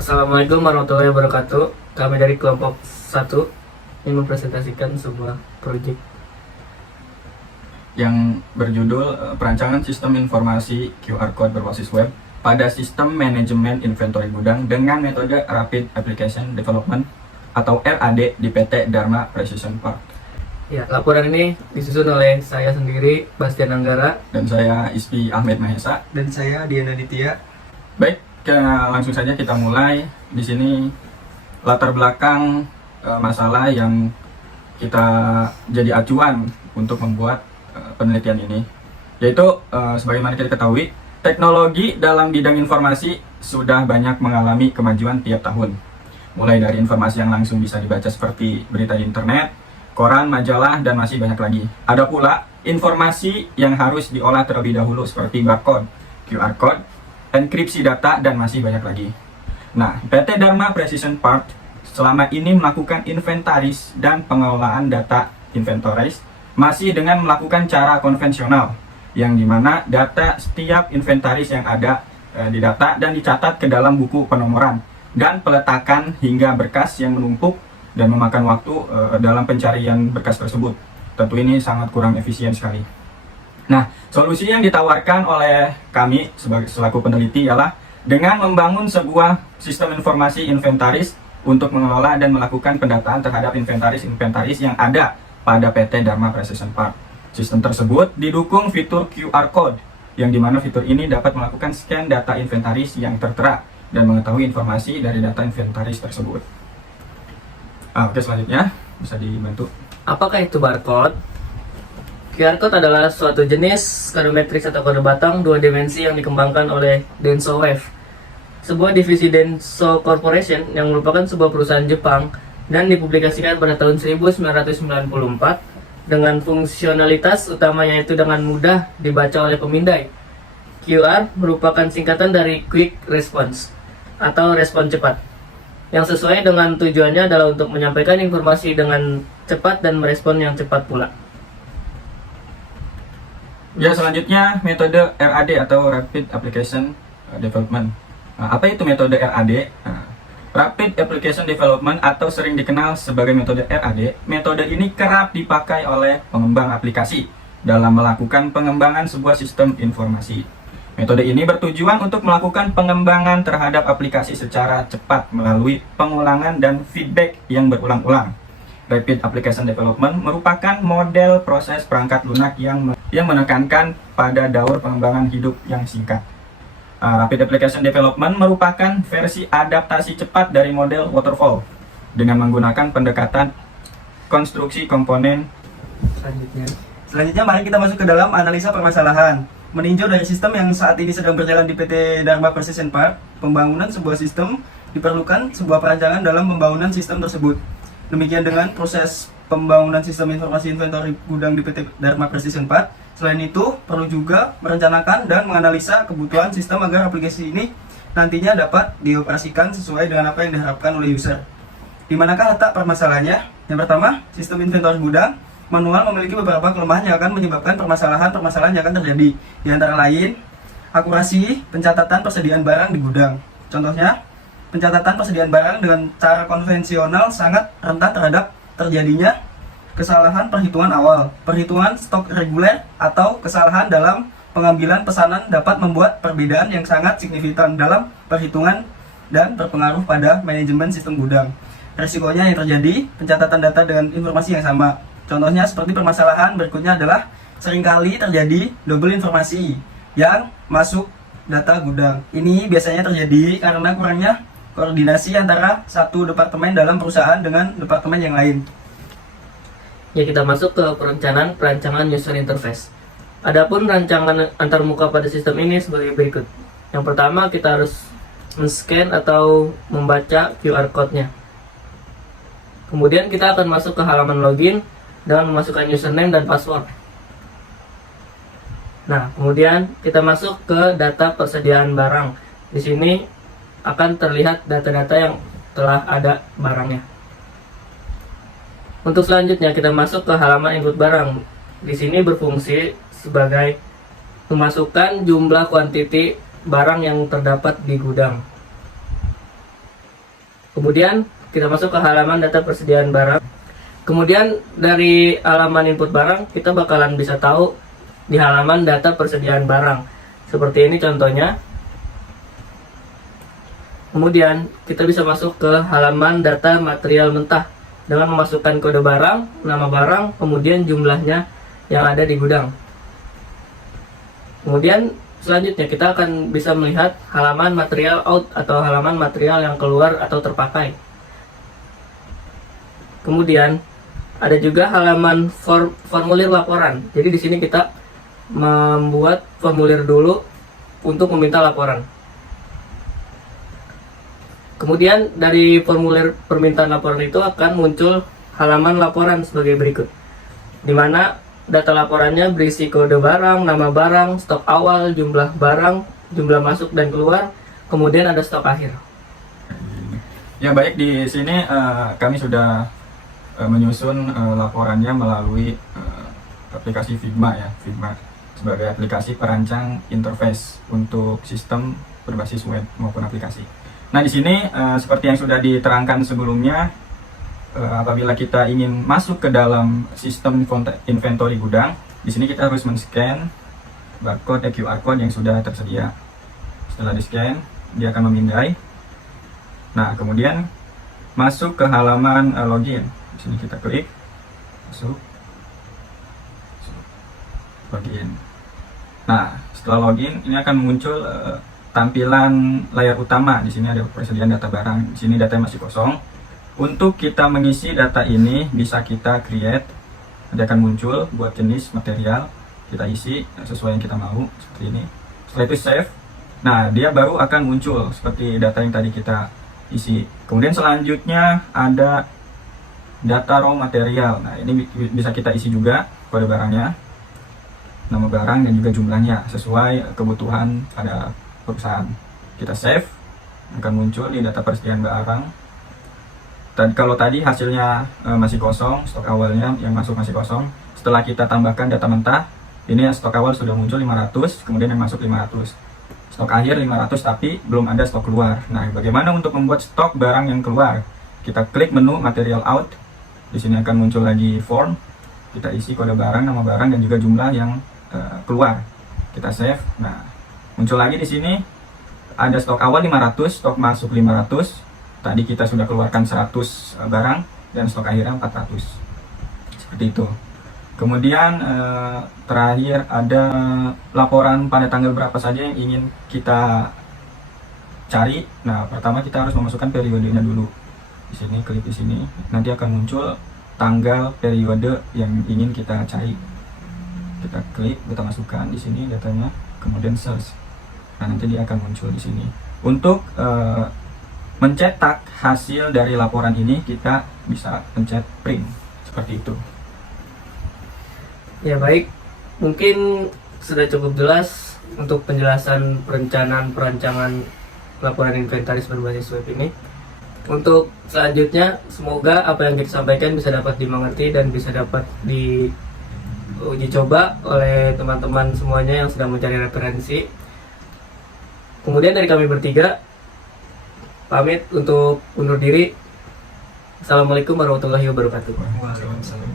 Assalamualaikum warahmatullahi wabarakatuh. Kami dari kelompok 1 ingin mempresentasikan sebuah proyek yang berjudul Perancangan Sistem Informasi QR Code berbasis web pada Sistem Manajemen Inventory Gudang dengan metode Rapid Application Development atau RAD di PT Dharma Precision Part. Ya, laporan ini disusun oleh saya sendiri, Bastian Anggara, Dan saya Ispi Ahmed Mahesa. Dan saya Diana Ditya. Baik, langsung saja kita mulai. Di sini latar belakang masalah yang kita jadi acuan untuk membuat penelitian ini, yaitu sebagaimana kita ketahui, teknologi dalam bidang informasi sudah banyak mengalami kemajuan tiap tahun. Mulai dari informasi yang langsung bisa dibaca seperti berita di internet, koran, majalah, dan masih banyak lagi. Ada pula informasi yang harus diolah terlebih dahulu seperti barcode, QR code, enkripsi data, dan masih banyak lagi. Nah, PT Dharma Precision Part selama ini melakukan inventaris dan pengelolaan data inventaris masih dengan melakukan cara konvensional, yang dimana data setiap inventaris yang ada didata dan dicatat ke dalam buku penomoran dan peletakan hingga berkas yang menumpuk dan memakan waktu dalam pencarian berkas tersebut. Tentu ini sangat kurang efisien sekali. Nah, solusi yang ditawarkan oleh kami selaku peneliti ialah dengan membangun sebuah sistem informasi inventaris untuk mengelola dan melakukan pendataan terhadap inventaris yang ada pada PT Dharma Precision Part. Sistem tersebut didukung fitur QR Code, yang dimana fitur ini dapat melakukan scan data inventaris yang tertera dan mengetahui informasi dari data inventaris tersebut. Oke, selanjutnya bisa dibantu. Apakah itu barcode? QR Code adalah suatu jenis kode matriks atau kode batang dua dimensi yang dikembangkan oleh Denso Wave, sebuah divisi Denso Corporation yang merupakan sebuah perusahaan Jepang dan dipublikasikan pada tahun 1994 dengan fungsionalitas utamanya itu dengan mudah dibaca oleh pemindai. QR merupakan singkatan dari Quick Response atau respon cepat, yang sesuai dengan tujuannya adalah untuk menyampaikan informasi dengan cepat dan merespon yang cepat pula. Ya, selanjutnya metode RAD atau Rapid Application Development. Apa itu metode RAD? Rapid Application Development atau sering dikenal sebagai metode RAD, metode ini kerap dipakai oleh pengembang aplikasi dalam melakukan pengembangan sebuah sistem informasi. Metode ini bertujuan untuk melakukan pengembangan terhadap aplikasi secara cepat melalui pengulangan dan feedback yang berulang-ulang. Rapid Application Development merupakan model proses perangkat lunak yang menekankan pada daur pengembangan hidup yang singkat. Rapid Application Development merupakan versi adaptasi cepat dari model waterfall dengan menggunakan pendekatan konstruksi komponen. Selanjutnya mari kita masuk ke dalam analisa permasalahan. Meninjau dari sistem yang saat ini sedang berjalan di PT Dharma Precision Part, pembangunan sebuah sistem diperlukan sebuah perancangan dalam pembangunan sistem tersebut. Demikian dengan proses pembangunan sistem informasi inventory gudang di PT Dharma Precision Part. Selain itu, perlu juga merencanakan dan menganalisa kebutuhan sistem agar aplikasi ini nantinya dapat dioperasikan sesuai dengan apa yang diharapkan oleh user. Di manakah letak permasalahannya? Yang pertama, sistem inventory gudang manual memiliki beberapa kelemahan yang akan menyebabkan permasalahan-permasalahan yang akan terjadi. Di antara lain, akurasi pencatatan persediaan barang di gudang. Contohnya, pencatatan persediaan barang dengan cara konvensional sangat rentan terhadap terjadinya kesalahan perhitungan awal, perhitungan stok reguler, atau kesalahan dalam pengambilan pesanan dapat membuat perbedaan yang sangat signifikan dalam perhitungan dan berpengaruh pada manajemen sistem gudang. Resikonya yang terjadi, pencatatan data dengan informasi yang sama. Contohnya seperti permasalahan berikutnya adalah seringkali terjadi double informasi yang masuk data gudang. Ini biasanya terjadi karena kurangnya koordinasi antara satu departemen dalam perusahaan dengan departemen yang lain. Ya, kita masuk ke perancangan user interface. Adapun rancangan antarmuka pada sistem ini sebagai berikut. Yang pertama, kita harus men-scan atau membaca QR code-nya. Kemudian kita akan masuk ke halaman login dan memasukkan username dan password. Nah, kemudian kita masuk ke data persediaan barang. Di sini akan terlihat data-data yang telah ada barangnya. Untuk selanjutnya kita masuk ke halaman input barang. Di sini berfungsi sebagai memasukkan jumlah kuantiti barang yang terdapat di gudang. Kemudian kita masuk ke halaman data persediaan barang. Kemudian dari halaman input barang, kita bakalan bisa tahu di halaman data persediaan barang. Seperti ini contohnya. Kemudian kita bisa masuk ke halaman data material mentah dengan memasukkan kode barang, nama barang, kemudian jumlahnya yang ada di gudang. Kemudian selanjutnya kita akan bisa melihat halaman material out atau halaman material yang keluar atau terpakai. Kemudian ada juga halaman formulir laporan. Jadi di sini kita membuat formulir dulu untuk meminta laporan. Kemudian dari formulir permintaan laporan itu akan muncul halaman laporan sebagai berikut, di mana data laporannya berisi kode barang, nama barang, stok awal, jumlah barang, jumlah masuk dan keluar, kemudian ada stok akhir. Ya baik, di sini kami sudah menyusun laporannya melalui aplikasi Figma ya, Figma sebagai aplikasi perancang interface untuk sistem berbasis web maupun aplikasi. Nah di sini seperti yang sudah diterangkan sebelumnya, apabila kita ingin masuk ke dalam sistem inventory gudang, di sini kita harus men-scan barcode QR code yang sudah tersedia. Setelah di-scan, dia akan memindai. Nah, kemudian masuk ke halaman login. Di sini kita klik masuk, login. Nah, setelah login, ini akan muncul tampilan layar utama. Di sini ada persediaan data barang. Di sini datanya masih kosong. Untuk kita mengisi data ini bisa kita create, nanti akan muncul buat jenis material, kita isi sesuai yang kita mau seperti ini. Setelah itu save. Nah dia baru akan muncul seperti data yang tadi kita isi. Kemudian selanjutnya ada data raw material. Nah ini bisa kita isi juga kode barangnya, nama barang dan juga jumlahnya sesuai kebutuhan pada perusahaan. Kita save, akan muncul di data persediaan barang. Dan kalau tadi hasilnya masih kosong, stok awalnya yang masuk masih kosong, setelah kita tambahkan data mentah, ini stok awal sudah muncul 500, kemudian yang masuk 500. Stok akhir 500 tapi belum ada stok keluar. Nah, bagaimana untuk membuat stok barang yang keluar? Kita klik menu material out. Di sini akan muncul lagi form. Kita isi kode barang, nama barang dan juga jumlah yang keluar. Kita save. Nah, muncul lagi di sini ada stok awal 500, stok masuk 500. Tadi kita sudah keluarkan 100 barang dan stok akhirnya 400. Seperti itu. Kemudian terakhir ada laporan pada tanggal berapa saja yang ingin kita cari. Nah, pertama kita harus memasukkan periodenya dulu. Di sini klik di sini, nanti akan muncul tanggal periode yang ingin kita cari. Kita klik, kita masukkan di sini datanya, kemudian search. Nah, nanti dia akan muncul di sini. Untuk mencetak hasil dari laporan ini, kita bisa pencet print seperti itu. Ya baik, mungkin sudah cukup jelas untuk penjelasan perencanaan perancangan laporan inventaris berbasis web ini. Untuk selanjutnya, semoga apa yang kita sampaikan bisa dapat dimengerti dan bisa dapat diuji coba oleh teman-teman semuanya yang sedang mencari referensi. Kemudian dari kami bertiga pamit untuk undur diri. Assalamualaikum warahmatullahi wabarakatuh. Waalaikumsalam.